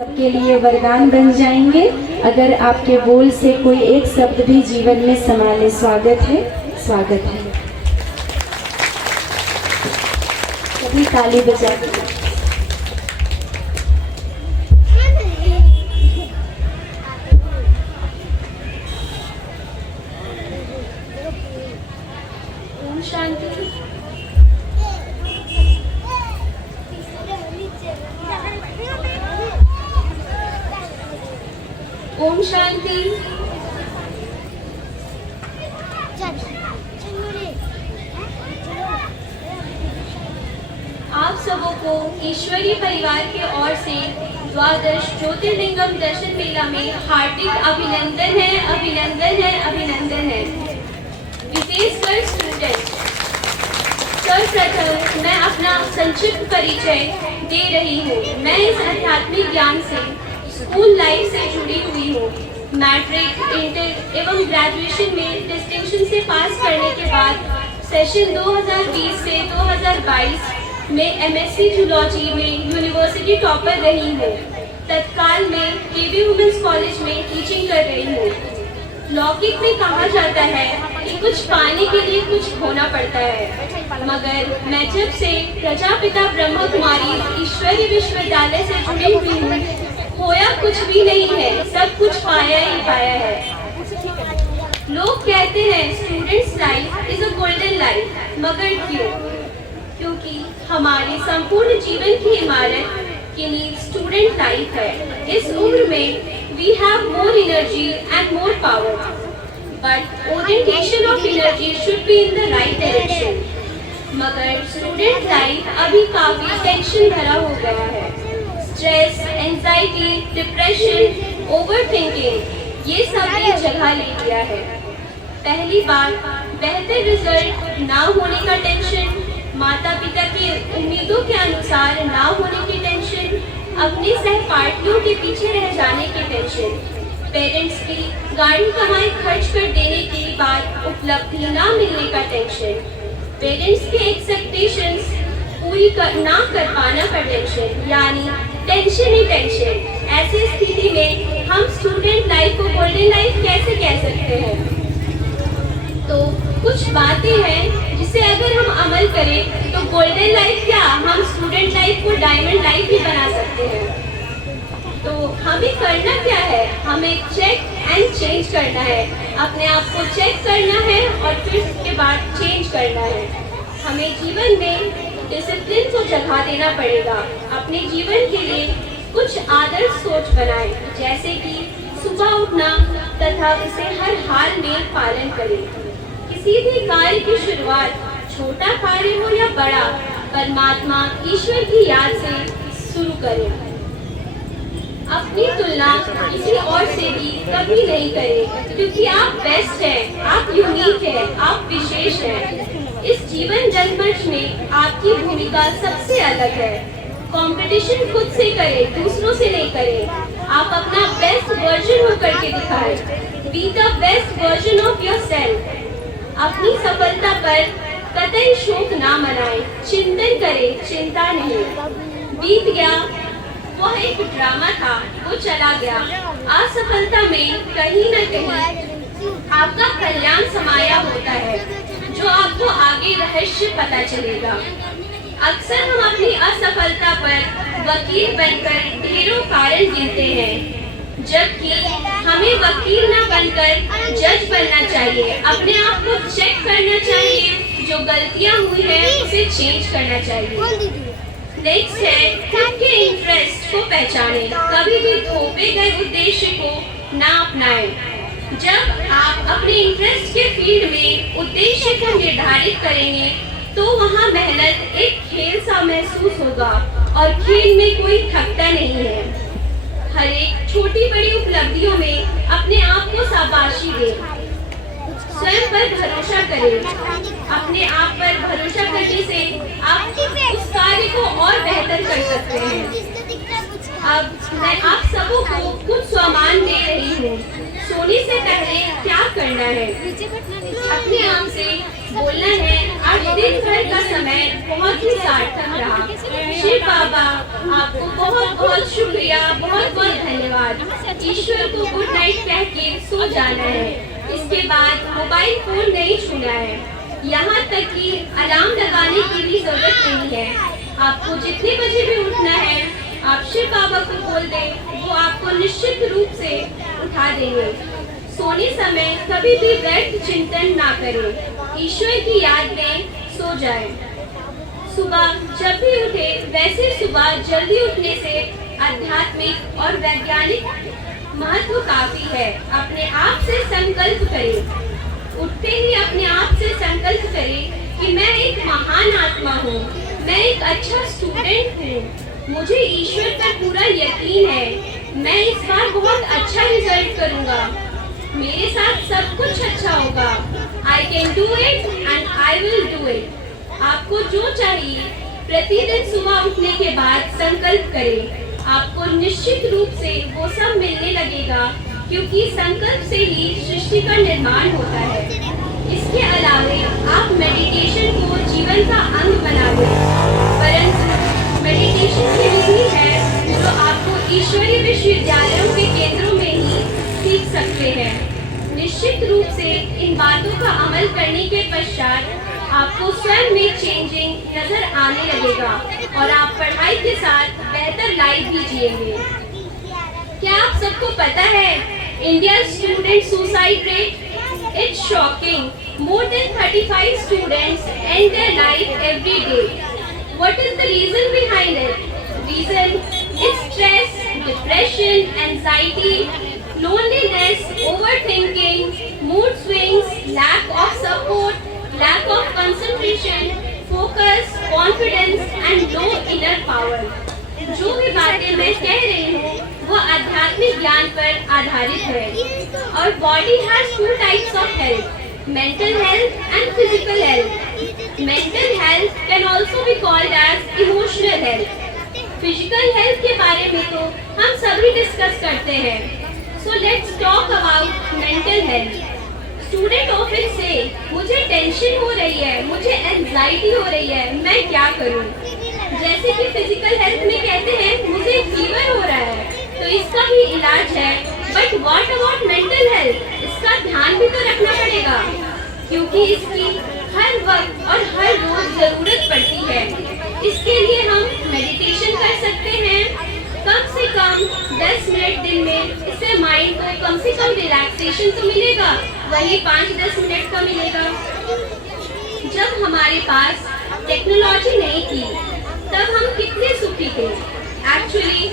सबके लिए वरदान बन जाएंगे अगर आपके बोल से कोई एक शब्द भी जीवन में समा ले। स्वागत है, स्वागत है। सभी ताली बजा के ओम शांति। ओम शांति। आप सबों को ईश्वरीय परिवार की ओर से द्वादश ज्योतिर्लिंगम दर्शन मेला में हार्दिक अभिनंदन है, अभिनंदन है, अभिनंदन है। विशेषकर स्टूडेंट, सर्वप्रथम मैं अपना संक्षिप्त परिचय दे रही हूँ। मैं इस आध्यात्मिक ज्ञान से स्कूल लाइफ से जुड़ी हुई हूँ। मैट्रिक, इंटर एवं ग्रेजुएशन में डिस्टिंक्शन से पास करने के बाद सेशन 2020 से 2022 में एमएससी जूलॉजी में यूनिवर्सिटी टॉपर रही हूँ। तत्काल में केबी वुमेन्स कॉलेज में टीचिंग कर रही हूँ। लौकिक में कहा जाता है कि कुछ पाने के लिए कुछ खोना पड़ता है, मगर मैं जब से प्रजापिता ब्रह्म कुमारी ईश्वरीय विश्वविद्यालय से जुड़ी हुई हूँ, खोया कुछ भी नहीं है, सब कुछ पाया ही पाया है। लोग कहते हैं students life is a golden life, मगर क्यों? क्योंकि हमारी संपूर्ण जीवन की इमारत की नींव स्टूडेंट लाइफ है। इस उम्र में we have more energy and more power, but orientation of energy should be in the right direction. मगर स्टूडेंट लाइफ अभी काफी टेंशन भरा हो गया है। स्ट्रेस, एंजाइटी, डिप्रेशन, ओवरथिंकिंग, ये सब ने जगह ले लिया है। पहली बात, बेहतर रिजल्ट ना होने का टेंशन, माता पिता की उम्मीदों के अनुसार ना होने की टेंशन, अपने सहपाठियों के पीछे रह जाने की टेंशन, पेरेंट्स की गाड़ी कमाई खर्च कर देने के बाद उपलब्धि ना मिलने का टेंशन, पेरेंट्स के एक्सपेक्टेशंस पूरी ना कर पाना का टेंशन, यानी टेंशन ही टेंशन। ऐसी स्थिति में हम स्टूडेंट लाइफ को गोल्डन लाइफ कैसे कह सकते हैं? तो कुछ बातें हैं जिसे अगर हम अमल करें तो गोल्डन लाइफ क्या, हम स्टूडेंट लाइफ को डायमंड लाइफ भी बना सकते हैं। तो हमें करना क्या है? हमें चेक एंड चेंज करना है। अपने आप को चेक करना है और फिर उसके बाद चेंज करना है। हमें जीवन में डिसिप्लिन को जगह देना पड़ेगा। अपने जीवन के लिए कुछ आदर्श सोच बनाएं, जैसे कि सुबह उठना तथा उसे हर हाल में पालन करें। किसी भी कार्य की शुरुआत, छोटा कार्य हो या बड़ा, परमात्मा ईश्वर की याद से शुरू करें। अपनी तुलना किसी और से भी कभी नहीं करें, क्योंकि आप बेस्ट हैं, आप यूनिक हैं, आप विशेष हैं। इस जीवन जनमंच में आपकी भूमिका सबसे अलग है। कंपटीशन खुद से करें, दूसरों से नहीं करें। आप अपना बेस्ट वर्जन होकर के दिखाएं। Be the best version of yourself. अपनी सफलता पर कतई शोक ना मनाएं, चिंतन करें, चिंता नहीं। बीत गया, वह एक ड्रामा था, वो चला गया। असफलता में कहीं न कहीं आपका कल्याण समाया होता है, जो आपको आगे रहस्य पता चलेगा। अक्सर हम अपनी असफलता पर वकील बनकर ढेरों कारण गिनते हैं, जबकि हमें वकील न बनकर जज बनना चाहिए। अपने आप को चेक करना चाहिए, जो गलतियां हुई है उसे चेंज करना चाहिए। नेक्स्ट है खुद के इंटरेस्ट को पहचाने, कभी भी थोपे गए उद्देश्य को ना अपनाएं। जब आप अपने इंटरेस्ट के फील्ड में उद्देश्य को निर्धारित करेंगे तो वहाँ मेहनत एक खेल सा महसूस होगा और खेल में कोई थकता नहीं है। हर एक छोटी बड़ी उपलब्धियों में अपने आप को शाबाशी दें। स्वयं पर भरोसा करें। अपने आप पर भरोसा करने से आप उस कार्य को और बेहतर कर सकते हैं। अब मैं आप सबों को कुछ सम्मान दे रही हूँ। सोने से पहले क्या करना है? अपने आप से बोलना है, आज दिन भर का समय बहुत ही सार्थक रहा। शिव बाबा आपको बहुत बहुत शुक्रिया, बहुत बहुत धन्यवाद। ईश्वर को गुड नाइट कह के सो जाना है। इसके बाद मोबाइल फोन नहीं छूना है, यहाँ तक कि अलार्म लगाने की भी जरूरत नहीं है। आपको जितने बजे भी उठना है, आप शिव बाबा को बोल दें, वो आपको निश्चित रूप से उठा देंगे। सोने समय कभी भी व्यर्थ चिंतन ना करें, ईश्वर की याद में सो जाएं। सुबह जब भी उठे, वैसे सुबह जल्दी उठने से आध्यात्मिक और वैज्ञानिक महत्व काफी है। अपने आप से संकल्प करें, उठते ही अपने आप से संकल्प करें कि मैं एक महान आत्मा हूँ, मैं एक अच्छा स्टूडेंट हूँ, मुझे ईश्वर पर पूरा यकीन है, मैं इस बार बहुत अच्छा रिजल्ट करूँगा, मेरे साथ सब कुछ अच्छा होगा। I can do it and I will do it। आपको जो चाहिए प्रतिदिन सुबह उठने के बाद संकल्प करें, आपको निश्चित रूप से वो सब मिलने लगेगा, क्योंकि संकल्प से ही सृष्टि का निर्माण होता है। इसके अलावे आप मेडिटेशन को जीवन का अंग बना दें, परंतु मेडिटेशन की विधि है जो आपको ईश्वरीय विश्वविद्यालयों के केंद्रों में ही सीख सकते हैं। निश्चित रूप से इन बातों का अमल करने के पश्चात आपको स्वयं में चेंजिंग नजर आने लगेगा और आप पढ़ाई के साथ बेहतर लाइफ भी जिएंगे। क्या आप सबको पता है India student suicide rate? It's shocking. More than 35 students end their life every day. What is the reason behind it? Reason is stress, depression, anxiety, loneliness, overthinking, mood swings, lack of support, lack of concentration, focus, confidence, and low inner power. जो भी बातें मैं कह रही हूँ वो आध्यात्मिक ज्ञान पर आधारित है। और body has two types of health, mental health and physical health. Mental health can also be called as emotional health. Physical health के बारे में तो हम सभी डिस्कस करते हैं। So let's talk about mental health. Student office से मुझे टेंशन हो रही है, मुझे एंजाइटी हो रही है, मैं क्या करूं? जैसे कि फिजिकल हेल्थ में कहते हैं मुझे फीवर हो रहा है, तो इसका भी इलाज है। But what about mental health? इसका ध्यान भी तो रखना पड़ेगा, क्योंकि इसकी हर वक्त और हर रोज जरूरत पड़ती है। इसके लिए हम मेडिटेशन कर सकते हैं, कम से कम 10 मिनट दिन में। इससे माइंड को कम से कम रिलैक्सेशन तो मिलेगा, वही 5-10 मिनट का मिलेगा। जब हमारे पास टेक्नोलॉजी नहीं थी तब हम कितने सुखी थे। Actually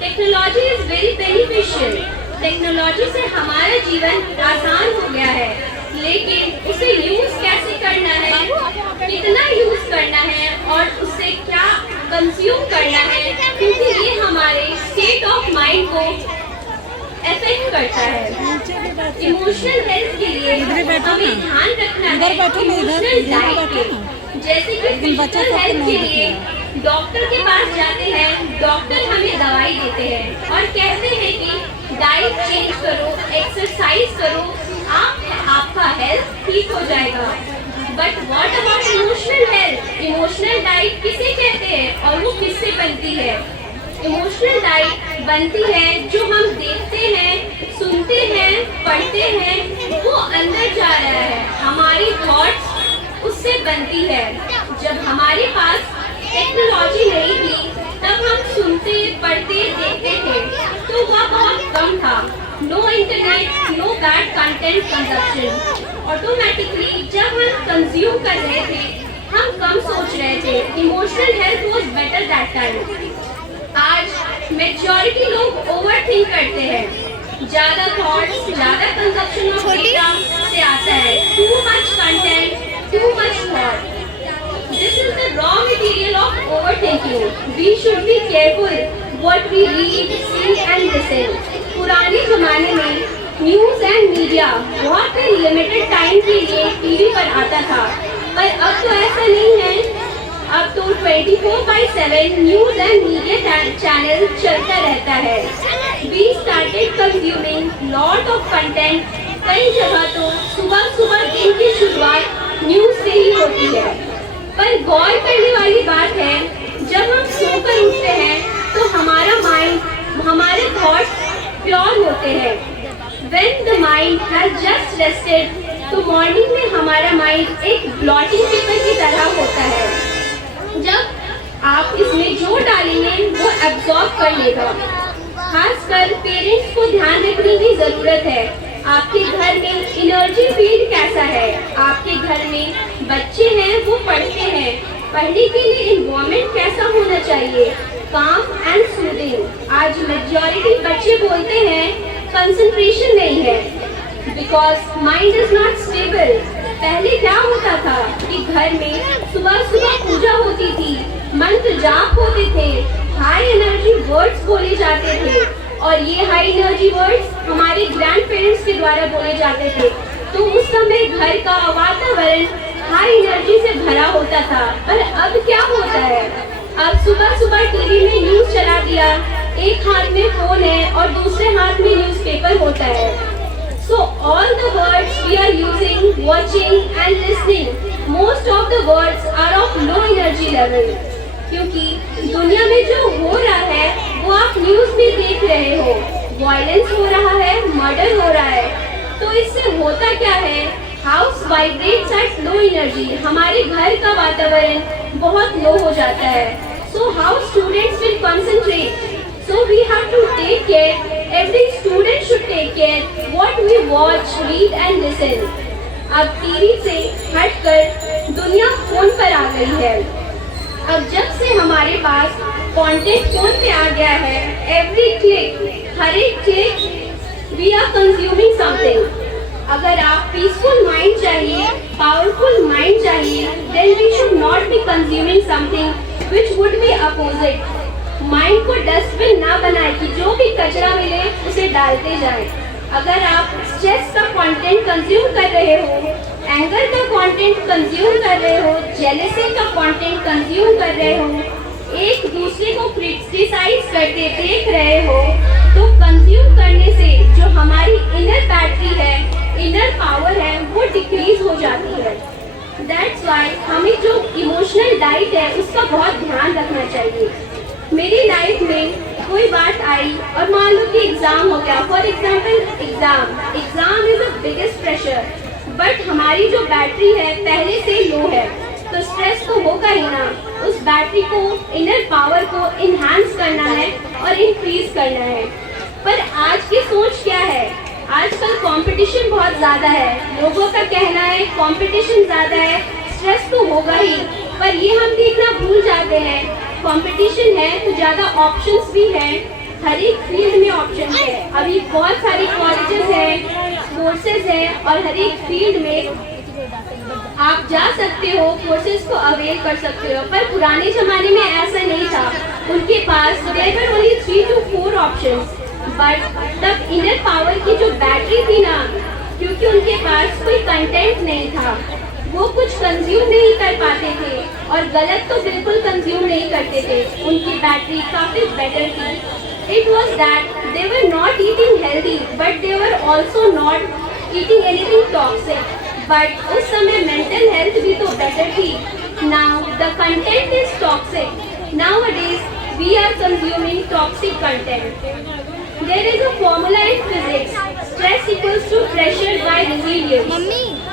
technology is very beneficial. Technology से हमारा जीवन आसान हो गया है, लेकिन उसे यूज कैसे करना है, कितना यूज करना है और उससे क्या कंज्यूम करना है, क्योंकि ये हमारे स्टेट ऑफ माइंड को इफेक्ट करता है। इमोशनल हेल्थ के लिए हमें ध्यान रखना है इमोशनल डाइट पे। जैसे कि फिजिकल हेल्थ के लिए डॉक्टर के पास जाते हैं, डॉक्टर हमें दवाई देते हैं और कहते हैं कि डाइट चेंज करो, एक्सरसाइज करो, आपका हेल्थ ठीक हो जाएगा। But what about emotional health? Emotional diet किसे कहते हैं और वो किससे बनती है? इमोशनल डाइट बनती है जो हम देखते हैं, सुनते हैं, पढ़ते हैं, वो अंदर जा रहा है, हमारी थॉट्स उससे बनती है। जब हमारे पास टेक्नोलॉजी नहीं थी तब हम सुनते, पढ़ते, देखते थे, तो वह बहुत कम था। No internet, no bad content consumption. Automatically जब हम कंज्यूम कर रहे थे हम कम सोच रहे थे। Emotional health was better that time. आज मेजॉरिटी लोग ओवरथिंक करते हैं, ज्यादा थॉट्स, ज्यादा कंजप्शन ऑफ डेटा से आता है। Too much content, too much thought. This is the raw material of overthinking. We should be careful what we read, see and listen. पुराने जमाने में न्यूज एंड मीडिया बहुत ही लिमिटेड टाइम के लिए TV पर आता था, पर अब तो ऐसा नहीं है। अब तो 24/7 न्यूज एंड मीडिया चैनल चलता रहता है। We started consuming lot of content. कई जगह तो सुबह सुबह दिन की शुरुआत न्यूज से ही होती है। पर गौर करने वाली बात है, जब हम सोकर उठते हैं तो हमारा माइंड, हमारे थॉट्स प्योर होते हैं। When the mind has just rested, तो मॉर्निंग में हमारा माइंड एक ब्लॉटिंग पेपर की तरह होता है। जब आप इसमें जो डालेंगे वो एब्जॉर्ब कर लेगा। खासकर पेरेंट्स को ध्यान रखने की जरूरत है, आपके घर में एनर्जी फील्ड कैसा है। आपके घर में बच्चे हैं, वो पढ़ते हैं, पढ़ने के लिए एनवायरनमेंट कैसा होना चाहिए, काम एंड सूदिंग। आज मेजॉरिटी बच्चे बोलते हैं कंसंट्रेशन नहीं है, because mind is not stable. पहले क्या होता था कि घर में सुबह सुबह पूजा होती थी, मंत्र जाप होते थे, हाई एनर्जी वर्ड्स बोले जाते थे, और ये हाई एनर्जी वर्ड्स हमारे ग्रैंड पेरेंट्स के द्वारा बोले जाते थे। तो उस समय घर का वातावरण हाई एनर्जी से भरा होता था। पर अब क्या होता है, अब सुबह सुबह टीवी में न्यूज चला दिया, एक हाथ में फोन है और दूसरे हाथ में न्यूज़पेपर होता है। So all the words we are using, watching and listening, most of the words are of low energy level. क्योंकि दुनिया में जो हो रहा है वो आप न्यूज में देख रहे हो, वायलेंस हो रहा है, मर्डर हो रहा है। तो इससे होता क्या है, house vibrates at low energy, हमारे घर का वातावरण बहुत लो हो जाता है। So how students will concentrate, so we have to take care, every student should take care what we watch, read and listen. अब टीवी से हटकर दुनिया फोन पर आ गई है। अब जब से हमारे पास कंटेंट फोन पे आ गया है, एवरी क्लिक, हर एक click we are consuming something. अगर आप पीसफुल माइंड चाहिए, पावरफुल माइंड चाहिए, then we should not be consuming something which would be opposite. Mind को डस्टबिन ना बनाए कि जो भी कचरा मिले उसे डालते जाएं। अगर आप स्ट्रेस का कंटेंट कंज्यूम कर रहे हो, एंगर का कंटेंट कंज्यूम कर रहे हो, जेलसी का कंटेंट कंज्यूम कर रहे हो, एक दूसरे को क्रिटिसाइज करते देख रहे हो, तो कंज्यूम करने से जो हमारी इनर बैटरी है, इनर पावर है, वो डिक्रीज हो जाती है। दैट्स वाई हमें जो इमोशनल डाइट है उसका बहुत ध्यान रखना चाहिए। मेरी लाइफ में कोई बात आई और मान लो कि एग्जाम हो गया, for example exam is the biggest pressure, but हमारी जो बैटरी है पहले से लो है, तो स्ट्रेस तो होगा ही ना। उस बैटरी को, इनर पावर को इन्हांस करना है और इंक्रीज करना है। पर आज की सोच क्या है, आजकल कंपटीशन बहुत ज़्यादा है, लोगों का कहना है कंपटीशन ज़्यादा है, स्ट्रेस तो होगा ही, पर ये हम देखना भूल जाते हैं कंपटीशन है तो ज़्यादा ऑप्शंस भी हैं, हर एक फील्ड में ऑप्शन है। अभी बहुत सारे कॉलेजेस हैं, कोर्सेज हैं, और हर एक फील्ड में आप जा सकते हो, कोर्सेज को अवेल कर सकते हो। पर पुराने ज़माने में ऐसा नहीं था, उनके पास there were only 3 to 4 options, but तब इनर पावर की जो बैटरी थी ना, क्योंकि उनके पास कोई कंटेंट नहीं था, वो कुछ कंज्यूम नहीं कर पाते थे, और गलत तो बिल्कुल कंज्यूम नहीं करते थे, उनकी बैटरी काफ़ी बेटर थी। It was that they were not eating healthy, but they were also not eating anything toxic. But उस समय mental health भी तो better थी. Now the content is toxic. Nowadays we are consuming toxic content. There is a formula in physics. Stress equals to pressure by resilience.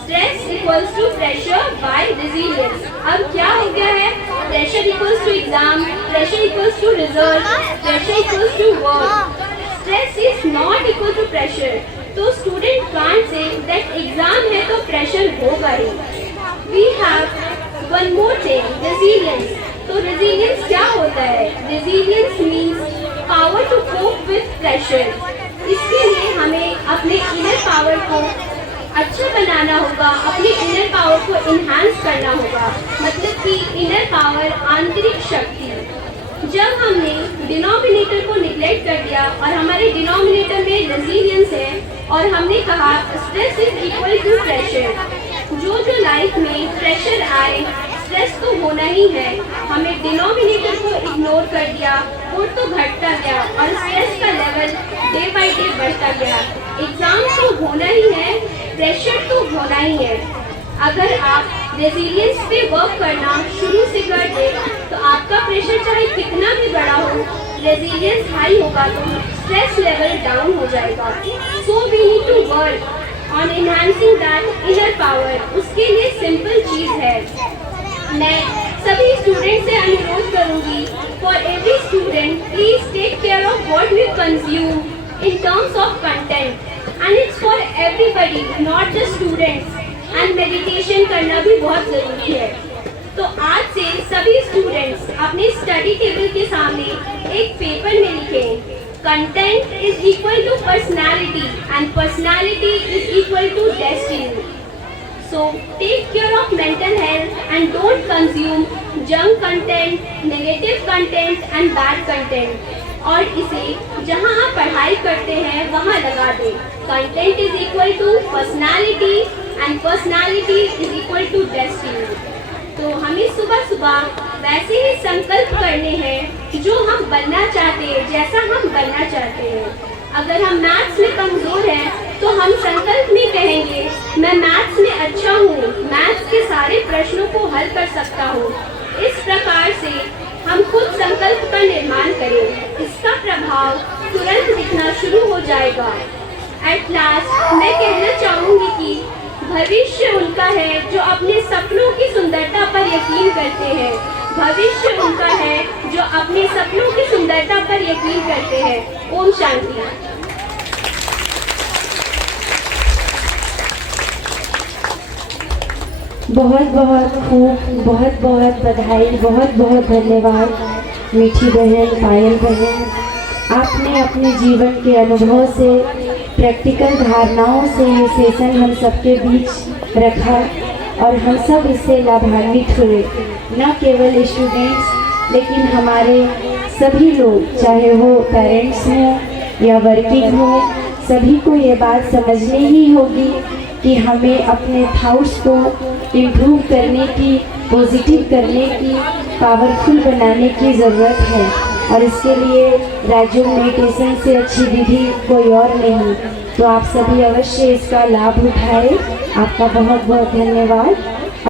Stress equals to pressure by resilience. अब क्या हो गया है? Pressure equals to exam, pressure equals to result, pressure equals to work. Stress is not equal to pressure. तो student can't say that exam है तो pressure होगा ही. We have one more thing, resilience. तो resilience क्या होता है? Resilience means power to cope with pressure. इसके लिए हमें अपने inner power को अच्छा बनाना होगा, अपने इनर पावर को इन्हांस करना होगा, मतलब कि इनर पावर, आंतरिक शक्ति। जब हमने डिनोमिनेटर को निग्लेक्ट कर दिया और हमारे डिनोमिनेटर में रेजिलियंस है, और हमने कहा stress is equal to pressure, जो लाइफ में प्रेशर आए, स्ट्रेस तो होना ही है। हमें डिनोमिनेटर को इग्नोर कर दिया, वो तो घटता गया और स्ट्रेस का लेवल डे बाय डे बढ़ता गया। एग्जाम तो होना ही है, प्रेशर तो होना ही है। अगर आप रेजिलियंस पे वर्क करना शुरू से कर दे तो आपका प्रेशर चाहे कितना भी बड़ा हो, रेजिलियंस हाई होगा तो स्ट्रेस लेवल डाउन हो जाएगा। So we need to work on enhancing that inner power. उसके लिए सिंपल चीज़ है, मैं सभी स्टूडेंट से अनुरोध करूंगी, for every student please take care of what we consume in terms of content and it's for everybody not the students. And meditation करना भी बहुत ज़रूरी है। तो आज से सभी स्टूडेंट्स अपने स्टडी टेबल के सामने एक पेपर में लिखें, content is equal to personality and personality is equal to destiny. So take care of mental health and don't consume junk content, negative content and bad content. और इसे जहाँ आप पढ़ाई करते हैं वहाँ लगा दें। Content is equal to personality and personality is equal to destiny. तो हमें सुबह सुबह वैसे ही संकल्प करने हैं जो हम बनना चाहते हैं, जैसा हम बनना चाहते हैं। अगर हम मैथ्स में कमज़ोर हैं तो हम संकल्प में कहेंगे मैं मैथ्स में अच्छा हूँ, मैथ्स के सारे प्रश्नों को हल कर सकता हूँ। इस प्रकार से हम खुद संकल्प का निर्माण करें, इसका प्रभाव तुरंत दिखना शुरू हो जाएगा। एट लास्ट मैं कहना चाहूँगी कि भविष्य उनका है जो अपने सपनों की सुंदरता पर यकीन करते हैं। भविष्य उनका है जो अपने सपनों की सुंदरता पर यकीन करते हैं। ओम शांति। बहुत बहुत खूब, बहुत बहुत बधाई, बहुत बहुत धन्यवाद मीठी बहन, पायल बहन। आपने अपने जीवन के अनुभव से, प्रैक्टिकल धारणाओं से ये सेशन हम सबके बीच रखा और हम सब इससे लाभान्वित हुए। न केवल स्टूडेंट्स लेकिन हमारे सभी लोग, चाहे वो पेरेंट्स हों या वर्किंग हों, सभी को ये बात समझनी ही होगी कि हमें अपने थॉट्स को इम्प्रूव करने की, पॉजिटिव करने की, पावरफुल बनाने की ज़रूरत है। और इसके लिए राजयोग मेडिटेशन से अच्छी विधि कोई और नहीं। तो आप सभी अवश्य इसका लाभ उठाएं। आपका बहुत बहुत धन्यवाद।